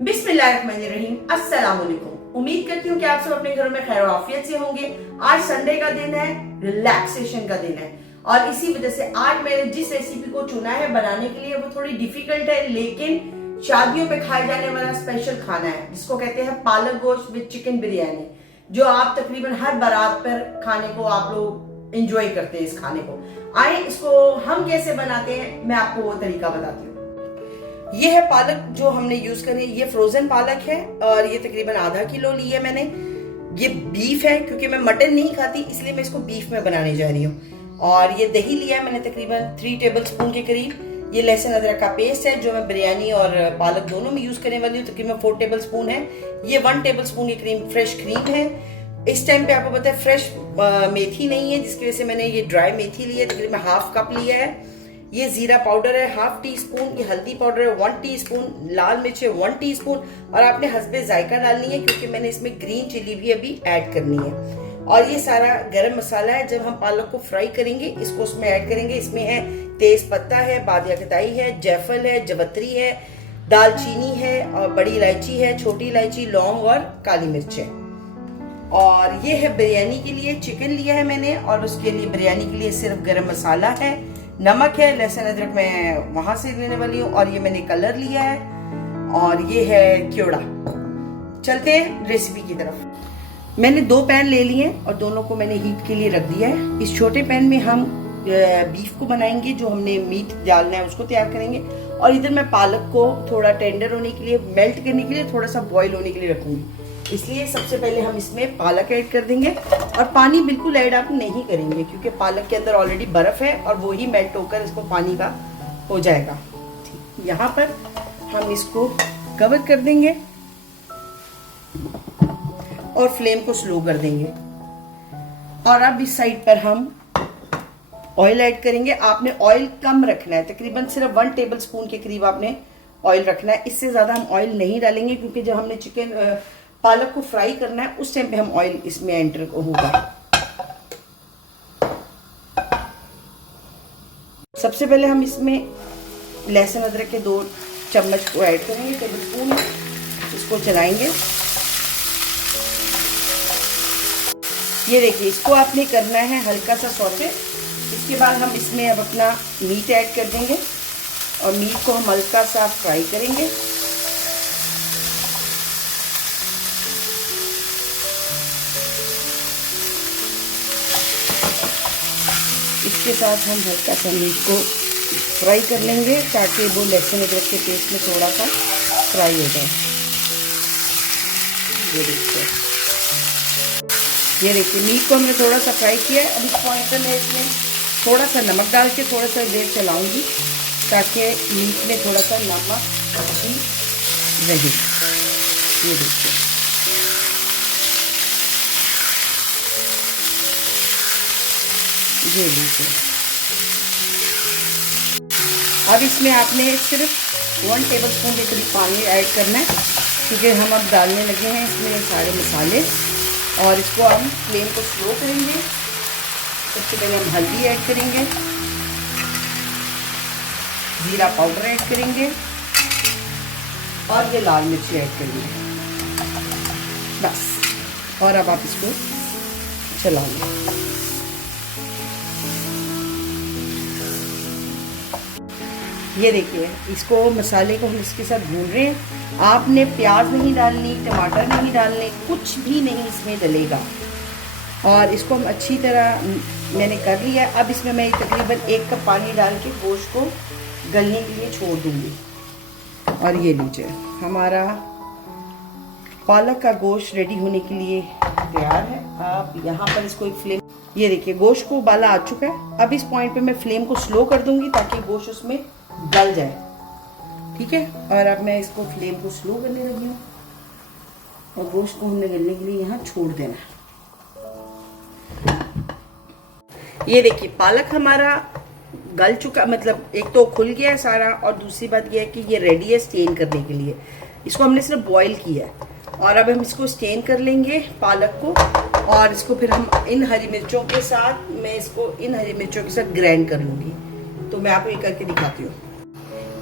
बिस्मिल्लाहिर्रहमानिर्रहीम। अस्सलाम वालेकुम। उम्मीद करती हूँ कि आप सब अपने घरों में खैर आफियत से होंगे। आज संडे का दिन है, रिलैक्सेशन का दिन है और इसी वजह से आज मैंने जिस रेसिपी को चुना है बनाने के लिए वो थोड़ी डिफिकल्ट है, लेकिन शादियों पे खाए जाने वाला स्पेशल खाना है जिसको कहते हैं पालक गोश्त विद चिकन बिरयानी, जो आप तकरीबन हर बारात पर खाने को आप लोग एंजॉय करते हैं। इस खाने को आए इसको हम कैसे बनाते हैं मैं आपको वो तरीका बताती हूँ। ये है पालक जो हमने यूज करी, ये फ्रोजन पालक है और ये तकरीबन आधा किलो ली है मैंने। ये बीफ है क्योंकि मैं मटन नहीं खाती इसलिए मैं इसको बीफ में बनाने जा रही हूँ। और ये दही लिया है मैंने तकरीबन 3 टेबल स्पून के करीब। ये लहसुन अदरक का पेस्ट है जो मैं बिरयानी और पालक दोनों में यूज करने वाली हूँ, तकरीबन 4 टेबल स्पून है। ये 1 टेबल स्पून की क्रीम फ्रेश क्रीम है। इस टाइम पे आपको पता है फ्रेश मेथी नहीं है, जिसकी वजह से मैंने ये ड्राई मेथी ली है, तकरीबन हाफ कप लिया है। ये जीरा पाउडर है हाफ टी स्पून, ये हल्दी पाउडर है 1 टीस्पून, लाल मिर्च है 1 टीस्पून और आपने हस्बे जायका डालनी है क्योंकि मैंने इसमें ग्रीन चिली भी अभी ऐड करनी है। और ये सारा गरम मसाला है, जब हम पालक को फ्राई करेंगे इसको उसमें ऐड करेंगे। इसमें है तेज पत्ता है, बादिया खताई है, जायफल है, जवत्री है, दालचीनी है और बड़ी इलायची है, छोटी इलायची, लौंग और काली मिर्च है। और ये है बिरयानी के लिए चिकन लिया है मैंने और उसके लिए बिरयानी के लिए सिर्फ गरम मसाला है, नमक है, लहसुन अदरक मैं वहां से लेने वाली हूँ और ये मैंने कलर लिया है और ये है क्योड़ा। चलते हैं रेसिपी की तरफ। मैंने 2 पैन ले लिए और दोनों को मैंने हीट के लिए रख दिया है। इस छोटे पैन में हम बीफ को बनाएंगे, जो हमने मीट डालना है उसको तैयार करेंगे। और इधर मैं पालक को थोड़ा टेंडर होने के लिए, मेल्ट करने के लिए, थोड़ा सा बॉईल होने के लिए रखूंगी। इसलिए सबसे पहले हम इसमें पालक ऐड कर देंगे और पानी बिल्कुल ऐड आप नहीं करेंगे क्योंकि पालक के अंदर ऑलरेडी बर्फ है और वो ही मेल्ट होकर इसको पानी का हो जाएगा। ठीक, यहाँ पर हम इसको कवर कर देंगे और फ्लेम को स्लो कर देंगे। और अब इस साइड पर हम ऑयल ऐड करेंगे। आपने ऑयल कम रखना है, तकरीबन सिर्फ 1 टेबल स्पून के करीब आपने ऑयल रखना है। इससे ज्यादा हम ऑयल नहीं डालेंगे क्योंकि जब हमने चिकन पालक को फ्राई करना है उस टाइम पे हम ऑयल इसमें एंटर होगा। सबसे पहले हम इसमें लहसुन अदरक के 2 चम्मच को ऐड करेंगे, टेबल स्पून। इसको चलाएंगे। ये देखिए इसको आपने करना है हल्का सा सौते। इसके बाद हम इसमें अब अपना मीट ऐड कर देंगे और मीट को हम हल्का सा फ्राई करेंगे। इसके साथ हम हल्का सा मीट को फ्राई कर लेंगे ताकि वो लहसुन अदरक के पेस्ट में थोड़ा सा फ्राई हो जाए। ये देखिए मीट को हमने थोड़ा सा फ्राई किया है। अब इस पॉइंट पर मैं इसमें थोड़ा सा नमक डाल के थोड़ा सा देर चलाऊंगी ताकि मीट में थोड़ा सा नमक भी रहे। ये देखिए ये लीजिए। अब इसमें आपने सिर्फ 1 टेबल स्पून के करीब पानी ऐड करना है क्योंकि हम अब डालने लगे हैं इसमें सारे मसाले। और इसको हम फ्लेम को स्लो करेंगे। सबसे पहले हम हल्दी ऐड करेंगे, जीरा पाउडर ऐड करेंगे और ये लाल मिर्ची ऐड करेंगे, बस। और अब आप इसको चला लें। ये देखिए इसको मसाले को हम इसके साथ भून रहे हैं। आपने प्याज नहीं डालनी, टमाटर नहीं डालने, कुछ भी नहीं इसमें डलेगा। और इसको हम अच्छी तरह मैंने कर लिया। अब इसमें मैं तकरीबन 1 कप पानी डाल के गोश्त को गलने के लिए छोड़ दूंगी। और ये लीजिए हमारा पालक का गोश्त रेडी होने के लिए तैयार है। अब यहाँ पर इसको एक फ्लेम, ये देखिए गोश्त को उबाला आ चुका है। अब इस पॉइंट पे मैं फ्लेम को स्लो कर दूंगी ताकि गोश्त उसमें गल जाए। ठीक है, और अब मैं इसको फ्लेम को स्लो करने लगी हूँ और गोश्त को हमने गलने के लिए यहाँ छोड़ देना। ये देखिए पालक हमारा गल चुका, मतलब एक तो खुल गया है सारा और दूसरी बात यह है कि ये रेडी है स्टेन करने के लिए। इसको हमने सिर्फ बॉईल किया है और अब हम इसको स्टेन कर लेंगे पालक को। और इसको फिर हम इन हरी मिर्चों के साथ, मैं इसको इन हरी मिर्चों के साथ ग्राइंड कर लूँगी। तो मैं आपको ये करके दिखाती हूँ।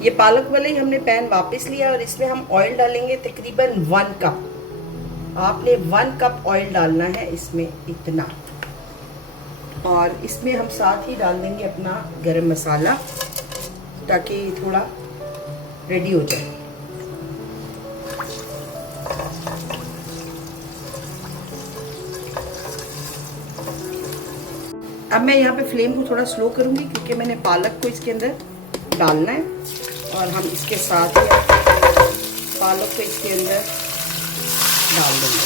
ये पालक वाले ही हमने पैन वापस लिया और इसमें हम ऑयल डालेंगे तकरीबन 1 कप। आपने 1 कप ऑयल डालना है इसमें, इतना। और इसमें हम साथ ही डाल देंगे अपना गरम मसाला ताकि थोड़ा रेडी हो जाए। अब मैं यहाँ पे फ्लेम को थोड़ा स्लो करूँगी क्योंकि मैंने पालक को इसके अंदर डालना है और हम इसके साथ ही पालक को इसके अंदर डाल देंगे।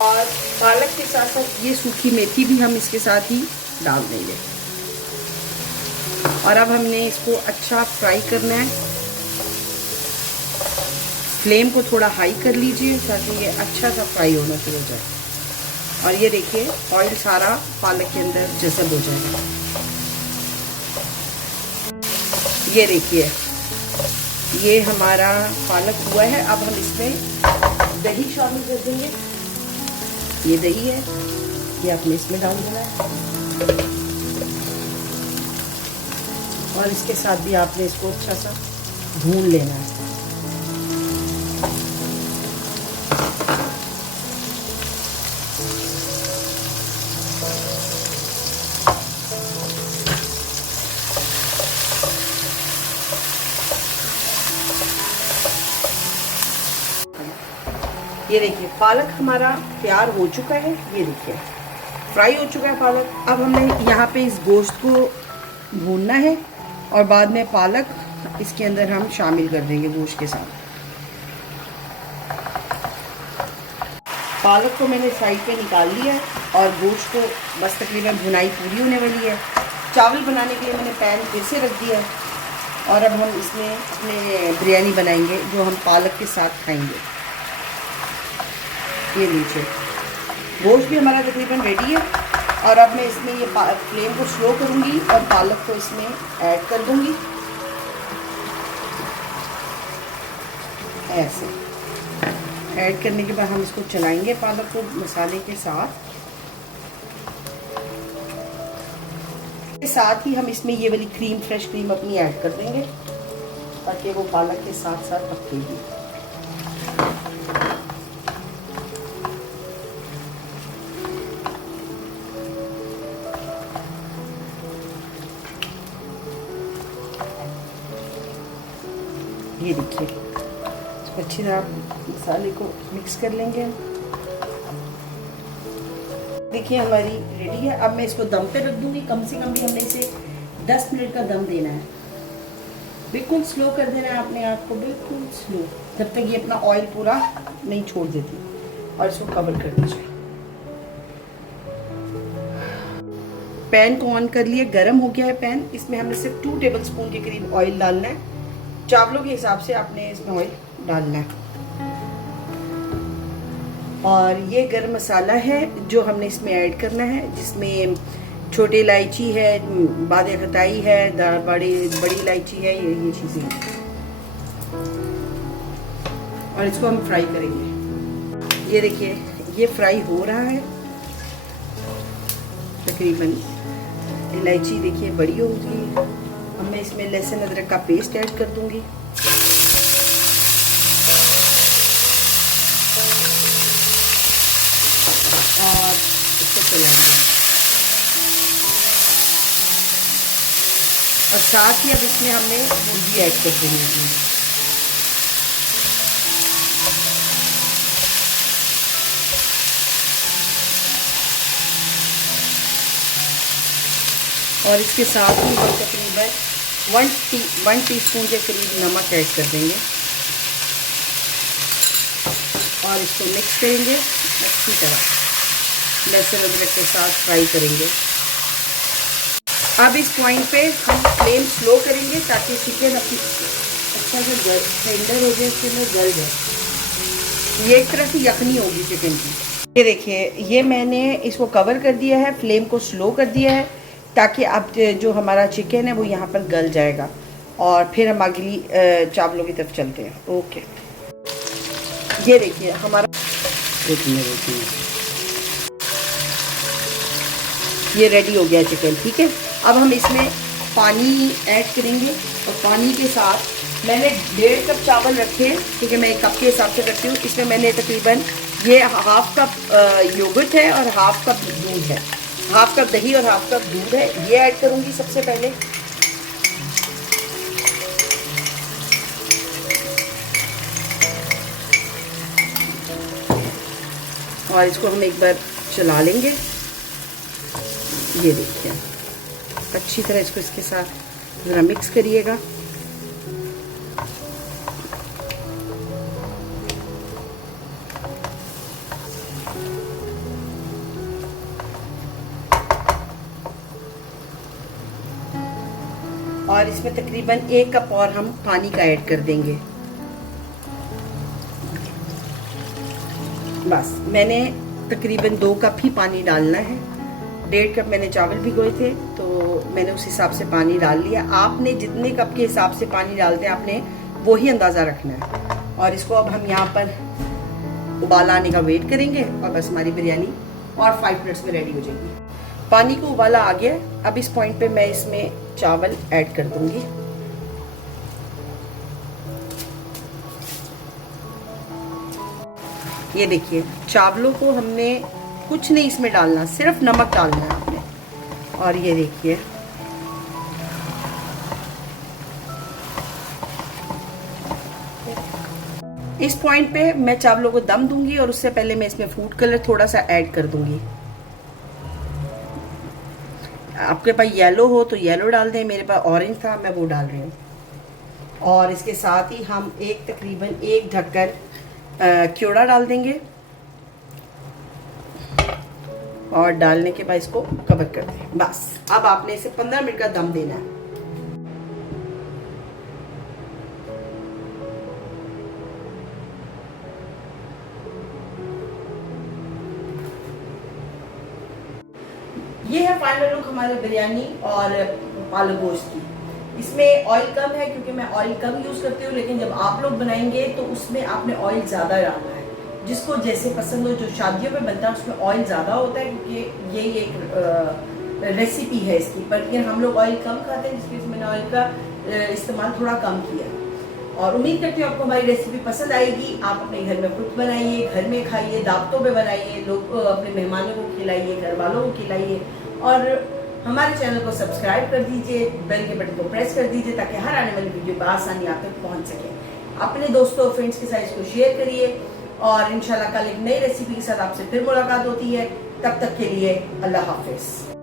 और पालक के साथ साथ ये सूखी मेथी भी हम इसके साथ ही डाल देंगे। और अब हमने इसको अच्छा फ्राई करना है। फ्लेम को थोड़ा हाई कर लीजिए ताकि ये अच्छा सा फ्राई होना शुरू हो जाए। और ये देखिए ऑयल सारा पालक के अंदर जज़ब हो जाएगा। ये देखिए ये हमारा पालक हुआ है। अब हम इसमें दही शामिल कर देंगे। ये दही है, ये आपने इसमें डाल देना है और इसके साथ भी आपने इसको अच्छा सा भून लेना है। ये देखिए पालक हमारा तैयार हो चुका है। ये देखिए फ्राई हो चुका है पालक। अब हमने यहाँ पे इस गोश्त को भूनना है और बाद में पालक इसके अंदर हम शामिल कर देंगे गोश्त के साथ। पालक को मैंने साइड पे निकाल लिया है और गोश्त को बस तकरीबन भुनाई पूरी होने वाली है। चावल बनाने के लिए मैंने पैन फिर से रख दिया है और अब हम इसमें अपने बिरयानी बनाएंगे जो हम पालक के साथ खाएंगे। ये लीजिए गोश्त भी हमारा तकरीबन रेडी है और अब मैं इसमें ये फ्लेम को स्लो करूँगी और पालक को इसमें ऐड कर दूँगी। ऐसे ऐड करने के बाद हम इसको चलाएंगे पालक को मसाले के साथ। साथ ही हम इसमें ये वाली क्रीम, फ्रेश क्रीम अपनी ऐड कर देंगे ताकि वो पालक के साथ साथ पकेगी। ये देखिए इसको अच्छी तरह मसाले को मिक्स कर लेंगे। देखिए हमारी रेडी है। अब मैं इसको दम पे रख दूंगी। कम से कम भी हमने इसे 10 मिनट का दम देना है। बिल्कुल स्लो कर देना है अपने आप को, बिल्कुल स्लो, जब तक ये अपना ऑयल पूरा नहीं छोड़ देती। और इसको कवर कर दीजिए। पैन को ऑन कर लिए, गर्म हो गया है पैन। इसमें हमने सिर्फ 2 टेबलस्पून के करीब ऑयल डालना है। चावलों के हिसाब से आपने इसमें ऑयल डालना है। और ये गरम मसाला है जो हमने इसमें ऐड करना है, जिसमें छोटी इलायची है, बादे खताई है, बड़ी इलायची है, ये चीज़ें। और इसको हम फ्राई करेंगे। ये देखिए ये फ्राई हो रहा है तकरीबन। इलायची देखिए बड़ी होगी। अब मैं इसमें लहसुन अदरक का पेस्ट ऐड कर दूंगी। और इसको चलाएंगे और साथ ही अब इसमें हमने मुर्गी ऐड कर देनी है। और इसके साथ ही हम तकरीबन 1 टीस्पून के करीब नमक ऐड कर देंगे और इसको मिक्स करेंगे अच्छी तरह। लहसुन अदरक के साथ फ्राई करेंगे। अब इस पॉइंट पे हम फ्लेम स्लो करेंगे ताकि चिकन अपनी अच्छा से टेंडर हो जाए, इसके अंदर गल जाए। ये एक तरह से यखनी होगी चिकन की। ये देखिए ये मैंने इसको कवर कर दिया है, फ्लेम को स्लो कर दिया है ताकि अब जो हमारा चिकन है वो यहाँ पर गल जाएगा। और फिर हम अगली चावलों की तरफ चलते हैं। ओके, ये देखिए हमारा एक मिनट ये रेडी हो गया चिकन, ठीक है। अब हम इसमें पानी ऐड करेंगे और पानी के साथ मैंने 1.5 कप चावल रखे, ठीक है, मैं 1 कप के हिसाब से रखती हूँ। इसमें मैंने तकरीबन ये 1/2 कप योगर्ट है और 1/2 कप दूध है, 1/2 कप दही और 1/2 कप दूध है, ये ऐड करूँगी सबसे पहले। और इसको हम एक बार चला लेंगे, ये देखिए अच्छी तरह इसको इसके साथ ज़रा मिक्स करिएगा। और इसमें तकरीबन 1 कप और हम पानी का ऐड कर देंगे। बस मैंने तकरीबन 2 कप ही पानी डालना है। 1.5 कप मैंने चावल भिगोए थे तो मैंने उस हिसाब से पानी डाल लिया। आपने जितने कप के हिसाब से पानी डालते हैं आपने वही अंदाज़ा रखना है। और इसको अब हम यहाँ पर उबाला आने का वेट करेंगे और बस हमारी बिरयानी और 5 मिनट्स में रेडी हो जाएगी। पानी को उबाला आ गया। अब इस पॉइंट पे मैं इसमें चावल ऐड कर दूंगी। ये देखिए चावलों को हमने कुछ नहीं इसमें डालना, सिर्फ नमक डालना है आपने। और ये देखिए इस पॉइंट पे मैं चावलों को दम दूंगी और उससे पहले मैं इसमें फूड कलर थोड़ा सा ऐड कर दूंगी। आपके पास येलो हो तो येलो डाल दें, मेरे पास ऑरेंज था मैं वो डाल रही हूँ। और इसके साथ ही हम तकरीबन 1 ढक्कन क्योड़ा डाल देंगे और डालने के बाद इसको कवर कर दें। बस अब आपने इसे 15 मिनट का दम देना है। ये है फाइनल लुक हमारे बिरयानी और पालक गोश्त की। इसमें ऑयल कम है क्योंकि मैं ऑयल कम यूज करती हूँ, लेकिन जब आप लोग बनाएंगे तो उसमें आपने ऑयल ज्यादा डालना है, जिसको जैसे पसंद हो। जो शादियों में बनता है उसमें ऑयल ज्यादा होता है क्योंकि यही एक रेसिपी है इसकी, पर लेकिन हम लोग ऑयल कम खाते हैं, जिसकी मैंने ऑयल का इस्तेमाल थोड़ा कम किया। और उम्मीद करती हूँ आपको हमारी रेसिपी पसंद आएगी। आप अपने घर में खुद बनाइए, घर में खाइए, दावतों में बनाइए, लोग अपने मेहमानों को खिलाइए, घर वालों को खिलाइए। और हमारे चैनल को सब्सक्राइब कर दीजिए, बेल के बटन को प्रेस कर दीजिए ताकि हर आने वाली वीडियो बआसानी आप तक पहुंच सके। अपने दोस्तों फ्रेंड्स के साथ इसको शेयर करिए और इंशाल्लाह कल एक नई रेसिपी के साथ आपसे फिर मुलाकात होती है। तब तक के लिए अल्लाह हाफिज।